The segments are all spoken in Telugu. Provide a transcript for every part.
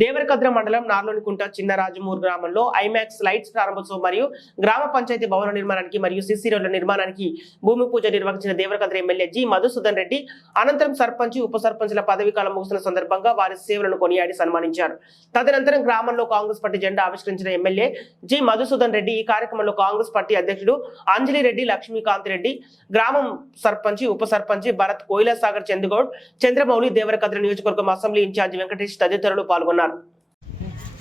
దేవరకద్ర మండలం నార్లోనికుంట చిన్న రాజమూర్ గ్రామంలో ఐమాక్స్ లైట్స్ ప్రారంభోత్సవం మరియు గ్రామ పంచాయతీ భవన నిర్మాణానికి మరియు సిసి రోడ్ల నిర్మాణానికి భూమి పూజ నిర్వహించిన దేవరకద్ర ఎమ్మెల్యే జి మధుసూదన్ రెడ్డి అనంతరం సర్పంచ్ ఉప సర్పంచ్ల పదవీకాలం ముగిసిన సందర్భంగా వారి సేవలను కొనియాడి సన్మానించారు. తదనంతరం గ్రామంలో కాంగ్రెస్ పార్టీ జెండా ఆవిష్కరించిన ఎమ్మెల్యే జి మధుసూదన్ రెడ్డి ఈ కార్యక్రమంలో కాంగ్రెస్ పార్టీ అధ్యక్షుడు అంజలి రెడ్డి లక్ష్మీకాంత్ రెడ్డి గ్రామం సర్పంచ్ ఉప సర్పంచ్ భరత్ కోయిలసాగర్ చంద్రగౌడ్ చంద్రమౌళి దేవరకద్ర నియోజకవర్గం అసెంబ్లీ ఇన్ఛార్జి వెంకటేష్ తదితరులు పాల్గొన్నారు.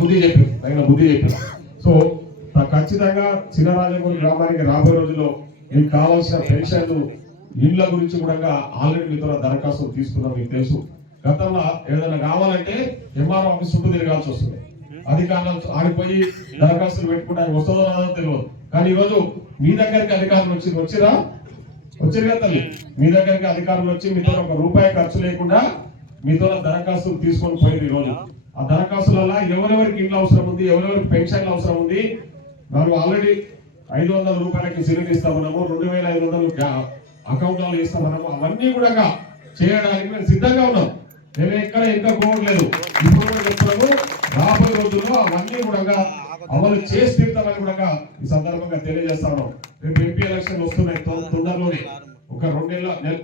బుద్ధి చెప్పారు. తగిన బుద్ధి చెప్పారు. సో త- ఖచ్చితంగా చిన్నరాజమూరి గ్రామానికి రాబోయే రోజుల్లో మీకు కావాల్సిన పెన్షన్లు ఇండ్ల గురించి కూడా ఆల్రెడీ మీతో దరఖాస్తు తీసుకున్నాం మీకు తెలుసు. గతంలో ఏదైనా కావాలంటే ఎంఆర్ఓ ఆఫీస్ చుట్టూ తిరగాల్సి వస్తుంది. అధికారులు ఆడిపోయి దరఖాస్తులు పెట్టుకోవడానికి వస్తుందో రాదో తెలియదు. కానీ ఈరోజు మీ దగ్గరికి అధికారులు వచ్చి వచ్చిరా? వచ్చారు కదా తల్లి. మీ దగ్గరికి అధికారులు వచ్చి మీతో ఒక రూపాయి ఖర్చు లేకుండా మీతో దరఖాస్తులు తీసుకొని పోయింది ఈరోజు. ఆ దరఖాస్తుల ఎవరెవరికి ఇంట్లో అవసరం ఉంది ఎవరెవరికి పెన్షన్లు అవసరం ఉంది? మనం ఆల్రెడీ ఐదు వందల రూపాయలకి సిలిండర్ ఇస్తామన్నాము రెండు వేల ఐదు వందలు అకౌంట్లో ఇస్తామన్నాము అవన్నీ కూడా చేయడానికి మేము సిద్ధంగా ఉన్నాం. మేము ఎక్కడ ఇంకా పోవట్లేదు. ఇప్పుడు కూడా చెప్తున్నాము రాబోయే రోజుల్లో అవన్నీ కూడా అమలు చేసి తీరుతామని కూడా ఈ సందర్భంగా తెలియజేస్తాను రేపు ఎంపీ ఎలక్షన్ వస్తున్నాయి తొందరలోనే. ఒక రెండేళ్ళ నెల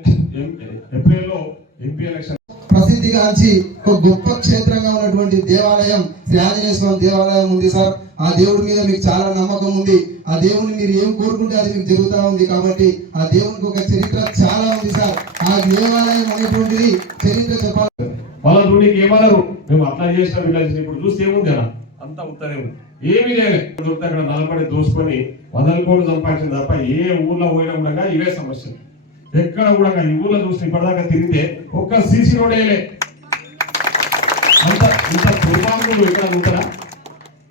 ఏప్రిల్లో ఎంపీ ఎలక్షన్. ప్రసిద్ధిగాంచి ఒక గొప్ప క్షేత్రంగా ఉన్నటువంటి దేవాలయం శ్రీ ఆంజనేయ స్వామి దేవాలయం ఉంది సార్. ఆ దేవుడి మీద మీకు చాలా నమ్మకం ఉంది. ఆ దేవుని మీరు ఏం కోరుకుంటే అది మీకు జరుగుతూ ఉంది కాబట్టి ఆ దేవునికి ఒక చరిత్ర చాలా ఉంది సార్. ఆ దేవాలయం అనేటువంటిది చరిత్ర చెప్పాలి వాళ్ళ రూఢికి ఏమన్నారు మేము అట్లా చేసిన ఇప్పుడు చూస్తే ఏముంది అలా అంతా ఉత్తరే ఉంది. ఏమీ లేదు. దొరికితే అక్కడ నలబడి దోసుకొని వందల కోట్లు సంపాదించిన తప్ప ఏ ఊర్లో పోయినా కూడా ఇవే సమస్యలు ఎక్కడ కూడా ఈ ఊర్లో చూసి ఇప్పటిదాకా తిరిగితే ఒక్క సీసీ రోడ్ వేయలే అంత ఇంత దుర్మార్గులు ఎక్కడ ఉంటారా?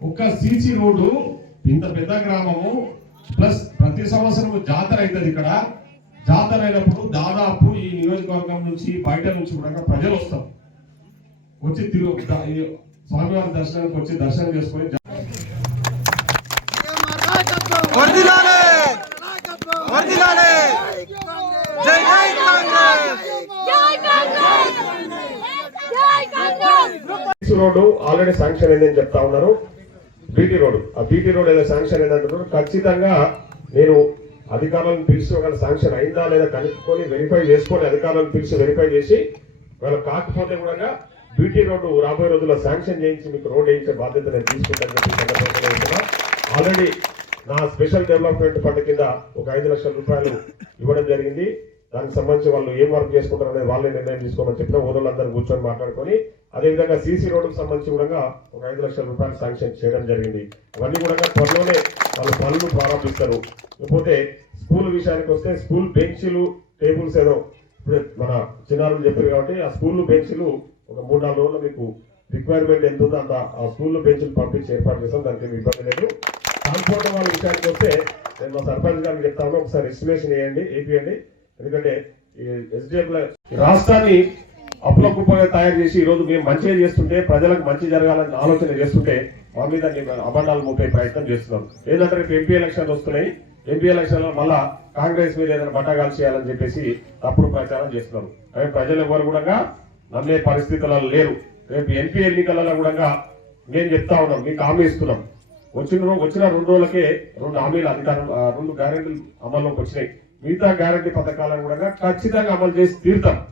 ఒక్క సీసీ రోడ్డు ఇంత పెద్ద గ్రామము ప్లస్ ప్రతి సంవత్సరం జాతర అవుతుంది ఇక్కడ. జాతర అయినప్పుడు దాదాపు ఈ నియోజకవర్గం నుంచి బయట నుంచి కూడా ప్రజలు వస్తారు. వచ్చి తిరుగు స్వామివారి దర్శనానికి వచ్చి దర్శనం చేసుకొని రోడ్డు ఆల్రెడీ శాంక్షన్ అయిందని చెప్తా ఉన్నారు. బీటీ రోడ్ ఆ బీటీ రోడ్ ఏదో శాంక్షన్ అయిందంటున్నారు. ఖచ్చితంగా నేను అధికారులను పిలిచి ఒకవేళ శాంక్షన్ అయిందా లేదా కనుక్కొని వెరిఫై చేసుకొని అధికారులను పిలిచి వెరిఫై చేసి ఒకవేళ కాకపోతే కూడా బీటీ రోడ్డు రాబోయే రోజుల్లో శాంక్షన్ చేయించి మీకు రోడ్ వేయించే బాధ్యత నేను తీసుకుంటాను చెప్పి ఆల్రెడీ నా స్పెషల్ డెవలప్మెంట్ ఫండ్ కింద ఒక ఐదు లక్షల రూపాయలు ఇవ్వడం జరిగింది. దానికి సంబంధించి వాళ్ళు ఏం వర్క్ చేసుకుంటారు అనేది వాళ్ళే నిర్ణయం తీసుకోమని చెప్పిన ఊరోళ్ళందరూ కూర్చొని మాట్లాడుకొని అదేవిధంగా సీసీ రోడ్డుకు సంబంధించి కూడా ఒక ఐదు లక్షల రూపాయలు శాంక్షన్ చేయడం జరిగింది. ఇవన్నీ కూడా త్వరలోనే వాళ్ళు పనులు ప్రారంభిస్తారు. లేకపోతే స్కూల్ విషయానికి వస్తే స్కూల్ బెంచ్లు టేబుల్స్ ఏదో ఇప్పుడు మన చిన్నారులు చెప్పారు కాబట్టి ఆ స్కూల్ బెంచ్లు ఒక మూడు నాలుగు రోజులు మీకు రిక్వైర్మెంట్ ఎంత ఉందో అంత ఆ స్కూల్లో బెంచ్లు పంపించి ఏర్పాటు చేస్తాం. దానికి ఏమి ఇబ్బంది లేదు. ట్రాన్స్పోర్ట్ వాళ్ళ విషయానికి వస్తే నేను మా సర్పంచ్ గారికి చెప్తాను. ఒకసారి ఎస్టిమేషన్ వేయండి ఏపీయండి ఎందుకంటే ఈ రాష్ట్రాన్ని అప్పుల కుప్పగా తయారు చేసి ఈ రోజు మేము మంచిగా చేస్తుంటే ప్రజలకు మంచి జరగాలని ఆలోచన చేస్తుంటే మా మీద నేను అబద్ధాలు మోపే ప్రయత్నం చేస్తున్నాం. ఏంటంటే రేపు ఎంపీ ఎలక్షన్లు వస్తున్నాయి. ఎంపీ ఎలక్షన్లో మళ్ళా కాంగ్రెస్ మీద ఏదైనా బట్టగాలు చేయాలని చెప్పేసి తప్పుడు ప్రచారం చేస్తున్నారు. ప్రజలు ఎవరు కూడా నమ్మే పరిస్థితులలో లేరు. రేపు ఎంపీ ఎన్నికలలో కూడా మేము చెప్తా ఉన్నాం మీకు హామీ ఇస్తున్నాం. వచ్చిన వచ్చిన రెండు రోజులకే రెండు హామీలు అధికారం రెండు గ్యారెంటీలు అమల్లోకి వచ్చినాయి. మిగతా గ్యారెంటీ పథకాలను కూడా ఖచ్చితంగా అమలు చేసి తీరుతాం.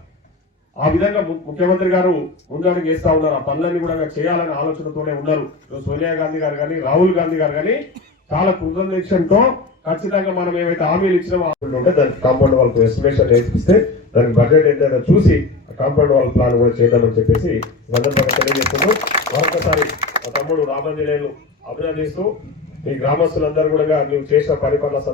ఆ విధంగా ము- ముఖ్యమంత్రి గారు ముందడుగు చేస్తా ఉన్నారు. ఆ పనులన్నీ కూడా చేయాలనే ఆలోచనతోనే ఉన్నారు. సోనియా గాంధీ గారు కానీ రాహుల్ గాంధీ గారు కానీ చాలా కృతజ్ఞతో ఖచ్చితంగా మనం ఏవైతే హామీలు ఇచ్చినామో ఉంటే దానికి కాంపౌండ్ వాళ్ళకు ఎస్టిమేషన్ వేసిస్తే దానికి బడ్జెట్ ఎంతైనా చూసి కాంపౌండ్ వాళ్ళ ప్లాన్ కూడా చేద్దామని చెప్పేసి ఈ సందర్భంగా తెలియజేస్తున్నాం. మరొకసారి మా తమ్ముడు రామాంజనేయులు అభినందిస్తూ మీ గ్రామస్తులందరూ కూడా మేము చేసిన పరిపాలన